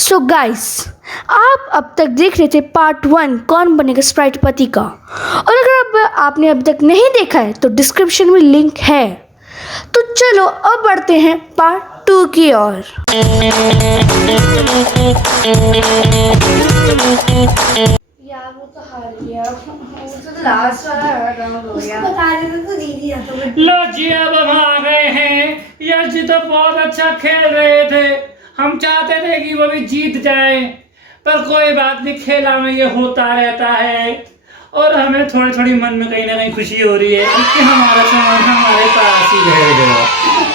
So guys, आप अब तक देख रहे थे पार्ट 1 कौन बनेगा स्प्राइट पति का। और अगर अब आपने अब तक नहीं देखा है तो डिस्क्रिप्शन में लिंक है। तो चलो अब बढ़ते हैं पार्ट 2 की ओर। यार वो तो हार गया, वो तो लास्ट वाला राउंड हो गया। बता रहे थे तो दीदी आता है। लो जी, अब हम आ गए हैं। यश जी तो बहुत अच्छा खेल रहे थे। हम चाहते थे कि वो भी जीत जाए, पर कोई बात नहीं, खेला में ये होता रहता है। और हमें थोड़ी थोड़ी मन में कहीं ना कहीं खुशी हो रही है कि हमारा सामान हमारे पास ही रहेगा।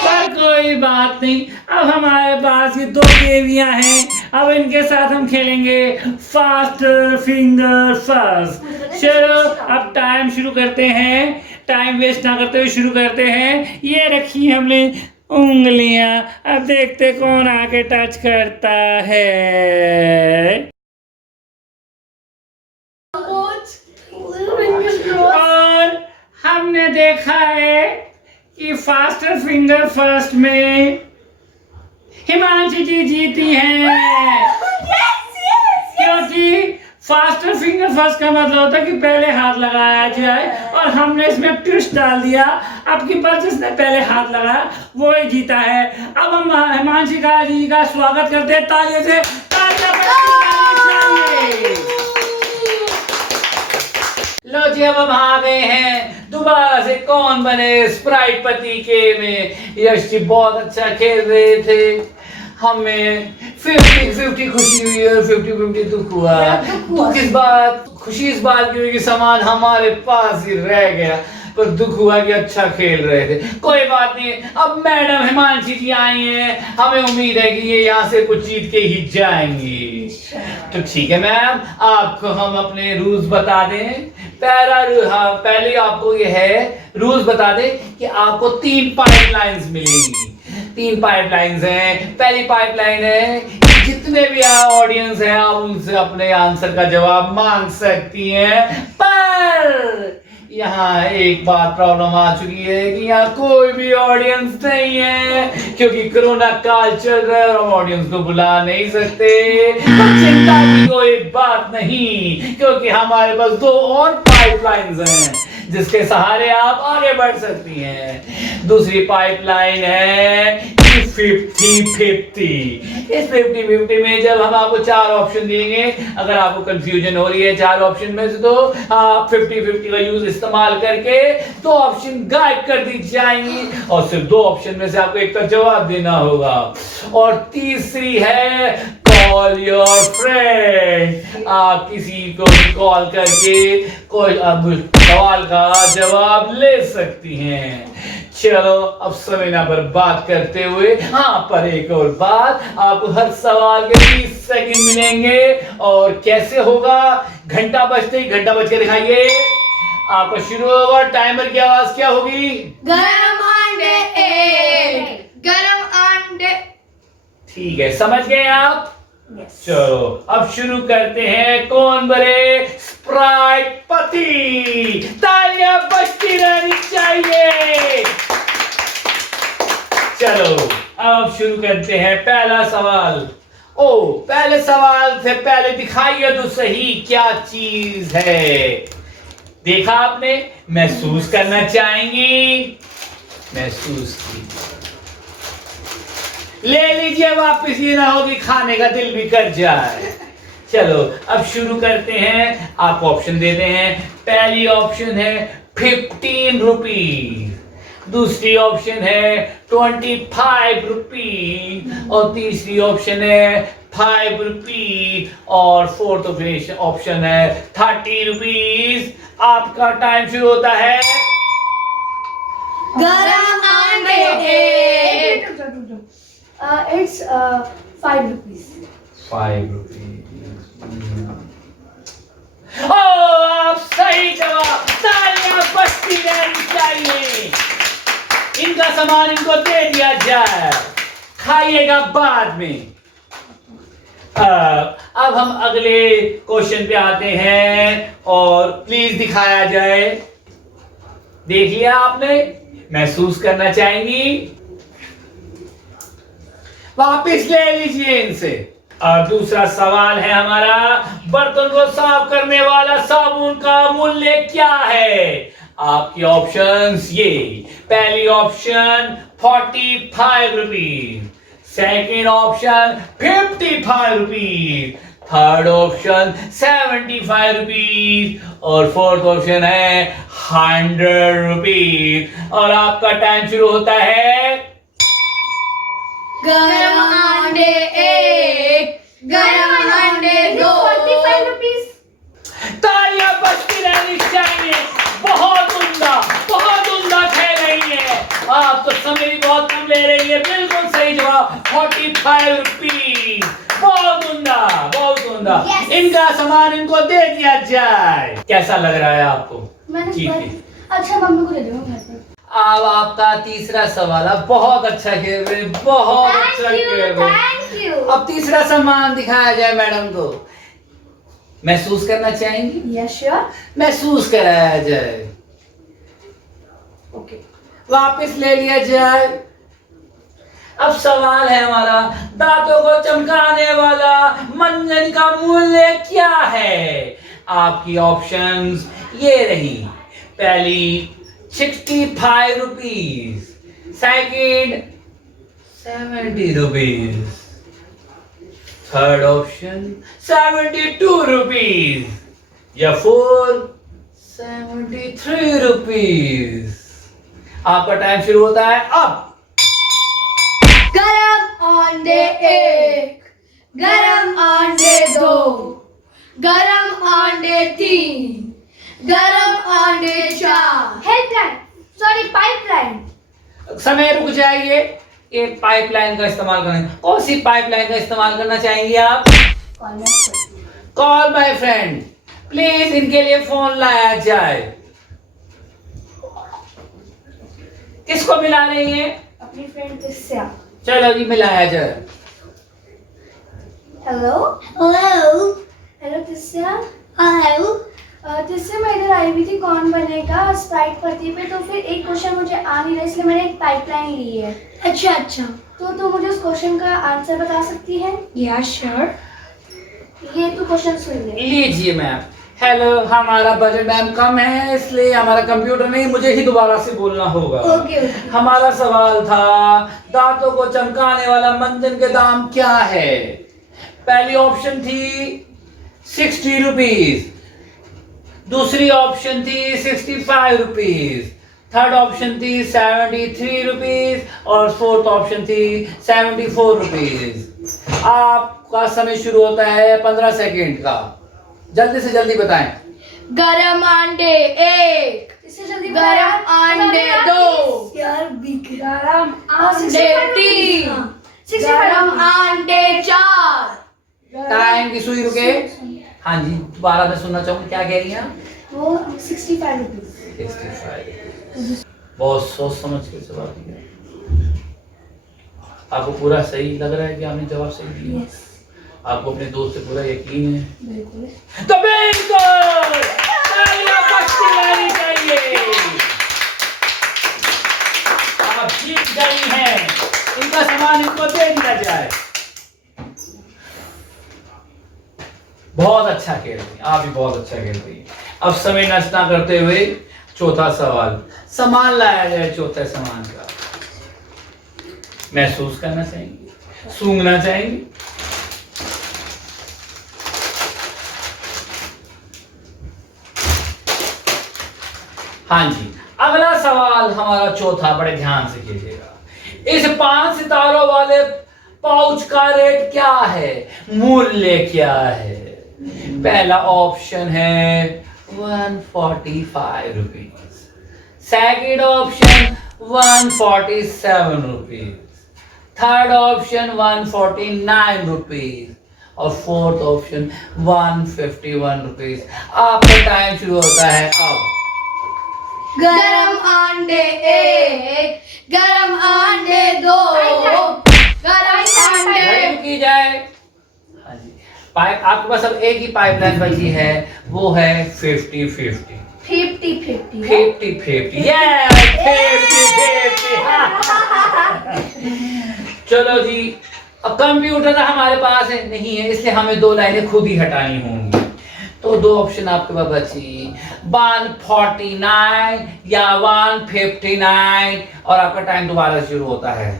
पर कोई बात नहीं, अब हमारे पास ये 2 देवियां हैं। अब इनके साथ हम खेलेंगे फास्टर फिंगर फर्स्ट। चलो अब टाइम शुरू करते हैं, टाइम वेस्ट ना करते हुए शुरू करते हैं। ये रखी हमने उंगलियां, अब देखते कौन आके टच करता है। और हमने देखा है कि फास्टर फिंगर फर्स्ट में हिमांशी जी जीती हैं। क्योंकि फास्टर फिंगर फर्स्ट का मतलब होता है कि पहले हाथ लगाया जाए, और हमने इसमें ट्विस्ट डाल दिया। अब की बार जिसने पहले हाथ लगाया वो ही जीता है। अब हम हिमांशी जी का स्वागत करते हैं तालियों से। लो जी, अब हम आ गए हैं दोबारा से कौन बने स्प्राइट पति के में। यश जी बहुत अच्छा खेल रहे थे। हमें 50-50 खुशी हुई और 50-50 दुख हुआ। दुख इस बात, खुशी इस बात की हुई कि सामान हमारे पास ही रह गया, पर दुख हुआ कि अच्छा खेल रहे थे। कोई बात नहीं, अब मैडम हिमांशी जी आई हैं, हमें उम्मीद है कि ये यहाँ से कुछ जीत के ही जाएंगी। तो ठीक है मैम, आपको हम अपने रूल्स बता दें। पहले आपको ये है रूल्स बता दें कि आपको 3 पाइपलाइंस मिलेंगी। 3 पाइपलाइंस हैं। पहली पाइपलाइन है जितने भी ऑडियंस हैं आप उनसे अपने आंसर का जवाब मांग सकती हैं, पर यहाँ एक बात प्रॉब्लम आ चुकी है कि यहाँ कोई भी ऑडियंस नहीं है, क्योंकि कोरोना काल चल रहा है और हम ऑडियंस को बुला नहीं सकते। पर चिंता की कोई बात नहीं, क्योंकि हमारे पास 2 और पाइपलाइंस हैं जिसके सहारे आप आगे बढ़ सकती हैं। दूसरी पाइपलाइन है 50-50। इस 50-50 में जब हम आपको 4 ऑप्शन देंगे, अगर आपको कंफ्यूजन हो रही है 4 ऑप्शन में से, तो आप 50-50 का यूज इस्तेमाल करके 2 ऑप्शन गायब कर दी जाएंगी और सिर्फ 2 ऑप्शन में से आपको एक का जवाब देना होगा। और तीसरी है कॉल योर फ्रेंड। आप किसी को भी कॉल करके कोई अब सवाल का जवाब ले सकती हैं। चलो अब समय ना बर्बाद करते हुए, हाँ पर एक और बात, आपको हर सवाल के 30 सेकंड मिलेंगे। और कैसे होगा, घंटा बजते ही घंटा बज के दिखाइए, आपका शुरू होगा। टाइमर की आवाज क्या होगी? गरम अंडे, गरम अंडे। ठीक है, समझ गए आप? Yes. चलो अब शुरू करते हैं कौन बने स्प्राइट पति। तालियां बजती रहनी चाहिए। चलो अब शुरू करते हैं पहला सवाल। पहले सवाल से पहले दिखाइए तो सही क्या चीज है। देखा आपने? महसूस करना चाहेंगी? महसूस की, ले लीजिए वापस, ये ना हो कि खाने का दिल भी कर जाए। चलो अब शुरू करते हैं, आपको ऑप्शन देते हैं। पहली ऑप्शन है 15 रुपीज, दूसरी ऑप्शन है 25 रुपीज, और तीसरी ऑप्शन है 5 रुपीज, और फोर्थ ऑप्शन है 30 रुपीज। आपका टाइम शुरू होता है। गरम अंडे। It's 5 rupees. 5 रुपीज। आप सही जवाब, तालियां बजती रहनी चाहिए। इनका सामान इनको दे दिया जाए, खाइएगा बाद में। अब हम अगले क्वेश्चन पे आते हैं, और प्लीज दिखाया जाए। देख लिया आपने? महसूस करना चाहेंगी? वापिस ले लीजिए इनसे। और दूसरा सवाल है हमारा, बर्तन को साफ करने वाला साबुन का मूल्य क्या है? आपके ऑप्शंस ये, पहली option 45 rupees, second option 55 rupees, third option 75 rupees और फोर्थ ऑप्शन है 100 रुपीज। और आपका टाइम शुरू होता है। गरम अंडे 1, गरम अंडे 2। 45 रुपीज। तालियां बजती रहनी चाहिए। बहुत उम्दा खेल रही है। आप तो समय भी बहुत कम ले रही है। बिल्कुल सही जवाब 45 रुपीज। बहुत उम्दा। Yes. इनका सामान इनको दे दिया जाए। कैसा लग रहा है आपको? ठीक है। अच्छा, मम्मी को दे दूंगा घर पे। अब आपका तीसरा सवाल। आप बहुत अच्छा खेल रहे हैं, बहुत अच्छा खेल रहे हैं। Thank you. अब तीसरा सामान दिखाया जाए मैडम को। महसूस करना चाहेंगी? Yes sure. महसूस कराया जाए। ओके। वापस ले लिया जाए। अब सवाल है हमारा, दांतों को चमकाने वाला मंजन का मूल्य क्या है? आपकी ऑप्शंस ये रही, पहली 65 rupees, second 70 rupees, third option 72 rupees या फोर्थ 73 रुपीज। आपका टाइम शुरू होता है अब। गरम अंडे 1, गरम अंडे 2, गरम अंडे 3, गरम अंडे 4। Headline, sorry pipeline. समय रुक जाइए। ये पाइपलाइन का इस्तेमाल करें। कौन सी पाइपलाइन का इस्तेमाल करना चाहेंगे आप? Call my friend. प्लीज इनके लिए फोन लाया जाए। किसको मिला रही है? अपनी फ्रेंड तिस्या। चलो जी मिलाया जाए। Hello hello hello Tisya. Hello. Tisya, मैं इधर आई हुई थी कौन बनेगा स्प्राइट पति पे, तो फिर एक क्वेश्चन मुझे आ नहीं रहा, इसलिए मैंने एक पाइपलाइन ली है। अच्छा। तो तू मुझे उस क्वेश्चन का आंसर बता सकती है? या श्योर। ये तू क्वेश्चन सुन ले। लीजिए मैम। हेलो, हमारा बजट मैम कम है, इसलिए हमारा कंप्यूटर नहीं, मुझे ही दोबारा से बोलना होगा। ओके। हमारा सवाल था, दांतों को चमकाने वाला मंजन के दाम क्या है? पहली ऑप्शन थी 60 रुपीज, दूसरी ऑप्शन थी 65 रुपीज, थर्ड ऑप्शन थी 73 रुपीज और फोर्थ ऑप्शन थी 74 रुपीज। आपका समय शुरू होता है 15 सेकेंड का। जल्दी से जल्दी बताएं। गरम अंडे 1, इससे जल्दी गरम अंडे 2, यार बिक गरम अंडे 3, गरम अंडे 4। टाइम की सुई रुके। हाँ जी, दोबारा मैं सुनना चाहूंगा, क्या कह रही हैं आप? वो 65 रुपीज। 65। बहुत सोच समझ के जवाब दिया। आपको पूरा सही लग रहा है कि आपने जवाब सही दिया? यस, आपको अपने दोस्त से पूरा यकीन है? बिल्कुल। तो बिल्कुल तालियां बजती रहनी चाहिए। आप जीत गई हैं। इनका सामान इनको दे दिया जाए। बहुत अच्छा खेल रही हैं, आप भी बहुत अच्छा खेल रही हैं। अब समय नष्ट ना करते हुए चौथा सवाल, सामान लाया जाए। चौथे सामान का महसूस करना चाहेंगे, सूंघना चाहेंगे? हाँ जी, अगला सवाल हमारा चौथा, बड़े ध्यान से कीजिएगा। इस 5 सितारों वाले पाउच का रेट क्या है? मूल्य क्या है? पहला ऑप्शन है 145 rupees, second option 147 rupees, third option 149 rupees और फोर्थ ऑप्शन 151 रुपीज। आपका टाइम शुरू होता है अब। गरम अंडे 1, गरम अंडे 2, गरम अंडे। घड़ी की जाए। हाँ जी, पाइप आपके पास अब एक ही पाइपलाइन बची है, वो है 50-50। 50-50 50-50 50-50। चलो जी, अब कंप्यूटर हमारे पास है नहीं है, इसलिए हमें 2 लाइनें खुद ही हटानी होंगी। तो 2 ऑप्शन आपके पास बची, 149 या 159, और आपका टाइम दोबारा शुरू होता है।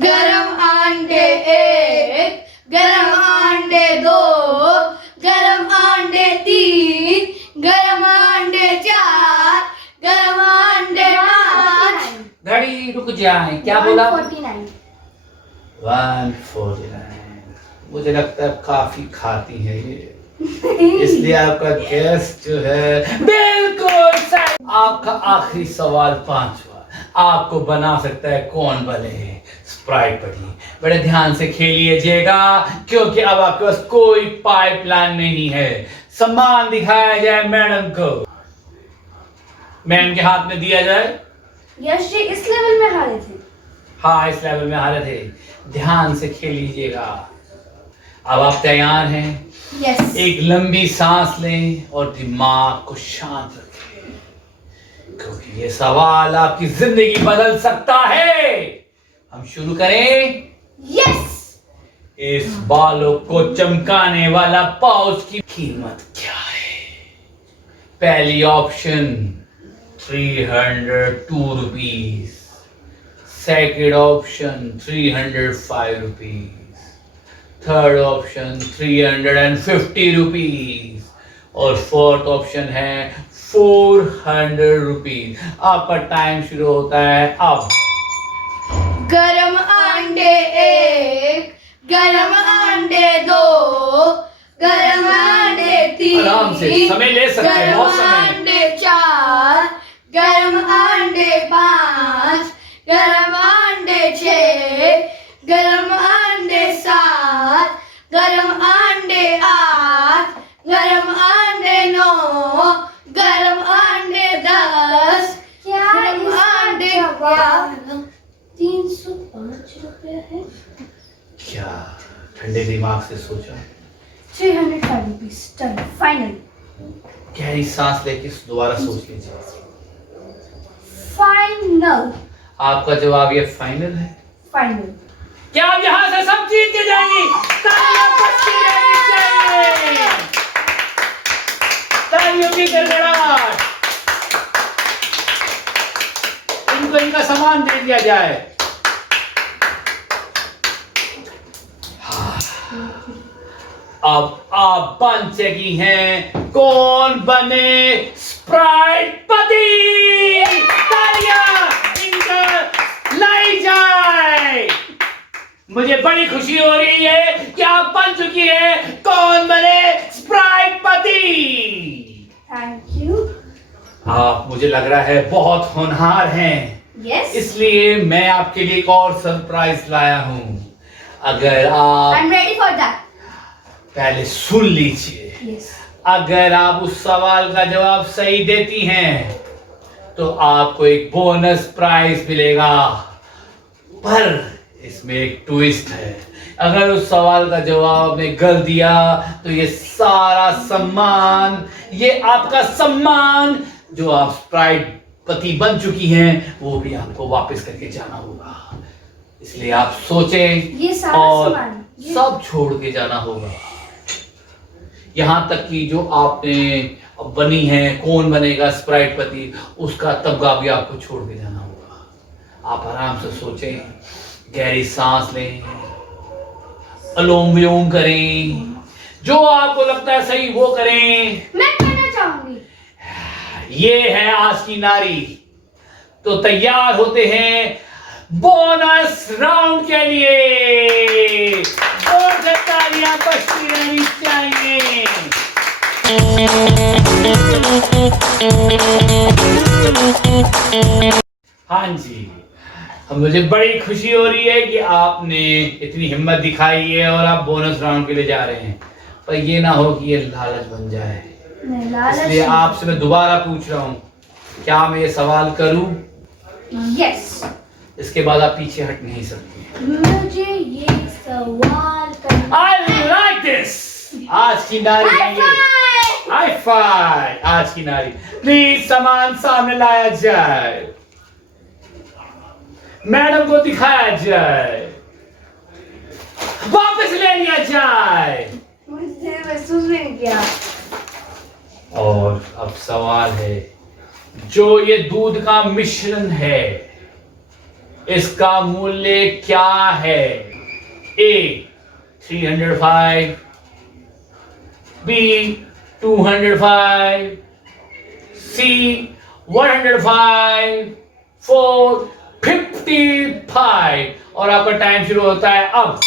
गरम अंडे 1, गरम अंडे 2, गरम अंडे 3, गरम अंडे 4, गरम अंडे 5। घड़ी रुक जाए, क्या बोला? 149। 149। मुझे लगता है काफी खाती है ये, इसलिए आपका गैस जो है बिल्कुल सही। आपका आखिरी सवाल 5वां, आपको बना सकता है कौन बने स्प्राइट पटी। बड़े ध्यान से खेलिएगा क्योंकि अब आपके पास कोई पाइपलाइन नहीं है। सम्मान दिखाया जाए मैडम को, मैम के हाथ में दिया जाए। यश जी इस लेवल में हारे थे। हाँ, इस लेवल में हारे थे। ध्यान से खेल लीजिएगा। अब आप तैयार हैं? यस। एक लंबी सांस लें और दिमाग को शांत रखें, क्योंकि ये सवाल आपकी जिंदगी बदल सकता है। हम शुरू करें? यस। इस बालों को चमकाने वाला पाउच की कीमत क्या है? पहली option 302 rupees, second option 305 rupees, third option 350 rupees, और फोर्थ ऑप्शन है 400 रुपीज। आपका टाइम शुरू होता है अब। गरम अंडे 1, गरम अंडे 2, गरम अंडे 3, आराम से, समय ले सकते हैं, बहुत समय है। गरम अंडे 4, गरम अंडे 5, गरम अंडे 6, गरम अंडे 7, गरम अंडे 8, गरम अंडे 9, गरम अंडे 10, गरम अंडे 11। 305 रुपया है। क्या ठंडे दिमाग से सोचा? 305 रुपीज डन, फाइनल। गहरी सांस लेके दोबारा सोच लीजिए। फाइनल। आपका जवाब ये फाइनल है? फाइनल। क्या आप यहां से सब जीत के जाएंगी? तालियां बजती रहनी चाहिए। तालियों की गड़गड़ाहट। इनको इनका सामान दे दिया जाए। अब आप बन चुकी हैं कौन बने स्प्राइट पति। तालियां इनका लाई जाए। मुझे बड़ी खुशी हो रही है कि आप बन चुकी है कौन बने स्प्राइट पति। Thank you. आप, मुझे लग रहा है, बहुत होनहार हैं। यस। इसलिए मैं आपके लिए एक और सरप्राइज लाया हूं। अगर आप, I am ready for that. पहले सुन लीजिए। यस। अगर आप उस सवाल का जवाब सही देती हैं तो आपको एक बोनस प्राइज मिलेगा, पर इसमें एक ट्विस्ट है। अगर उस सवाल का जवाब आपने गलत दिया तो ये सारा सम्मान, ये आपका सम्मान जो आप स्प्राइट पति बन चुकी हैं, वो भी आपको वापस करके जाना होगा। इसलिए आप सोचें ये सारा और सामान, सब छोड़ के जाना होगा। यहाँ तक कि जो आपने बनी है कौन बनेगा स्प्राइट पति, उसका तबका भी आपको छोड़ के जाना होगा। आप आराम से सोचें, गहरी सांस लें, अनुलोम विलोम करें, जो आपको लगता है सही वो करें। मैं कहना चाहूंगी, ये है आज की नारी। तो तैयार होते हैं बोनस राउंड के लिए। और तालियां बजती रहनी चाहिए। हाँ जी, मुझे बड़ी खुशी हो रही है कि आपने इतनी हिम्मत दिखाई है और आप बोनस राउंड के लिए जा रहे हैं। पर ये ना हो कि ये लालच बन जाए, मैं लालच इसलिए आपसे मैं दोबारा पूछ रहा हूँ, क्या मैं ये सवाल करूं? यस। इसके बाद आप पीछे हट नहीं सकती। मुझे ये सवाल करना। I like this। आज की नारी है ये। High five. आज की नारी, प्लीज सामान सामने लाया जाए, मैडम को दिखाया जाए। वापस ले लिया जाए। मुझे महसूस भी नहीं किया। और अब सवाल है, जो ये दूध का मिश्रण है इसका मूल्य क्या है? A 305, B 205, C 105, 4 55। और आपका टाइम शुरू होता है अब।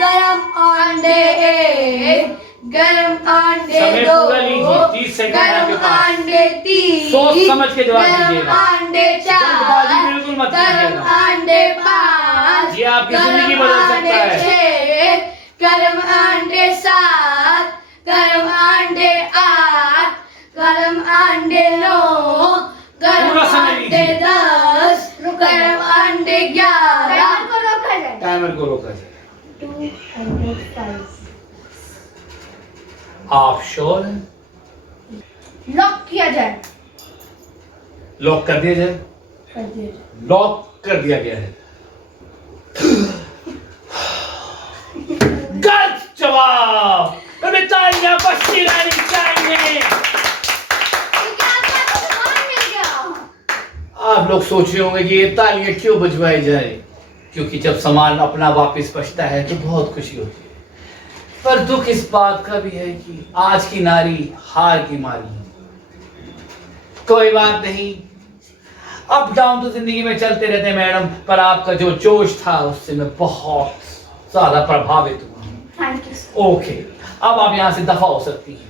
गरम अंडे 1, गरम अंडे समय 2, पूरा लीजिए, 30 सेकंड है आपके गरम पास। अंडे 3, सोच समझ के जवाब गरम दीजिएगा। अंडे 4, जल्दबाजी बिल्कुल मत गरम कीजिएगा। अंडे 5, ये आपकी जिंदगी बदल सकता है। 6, गरम अंडे 7, गरम अंडे 8, गरम अंडे 9, गरम पूरा समय अंडे लीजिए। 10, गरम अंडे 11। टाइमर को रोका जाए। 205। आप श्योर हैं? लॉक किया जाए। लॉक कर दिया जाए। लॉक कर दिया गया है। गलत जवाब। हमें तालियां बजती रहनी चाहिए। आप लोग सोच रहे होंगे कि ये तालियां क्यों बजवाई जाए, क्योंकि जब सामान अपना वापस बचता है तो बहुत खुशी होती है। पर दुख इस बात का भी है कि आज की नारी हार की मारी है। कोई बात नहीं, अप डाउन तो जिंदगी में चलते रहते हैं मैडम, पर आपका जो जोश था उससे मैं बहुत ज्यादा प्रभावित हुआ हूँ। Thank you. ओके, अब आप यहाँ से दफा हो सकती हैं।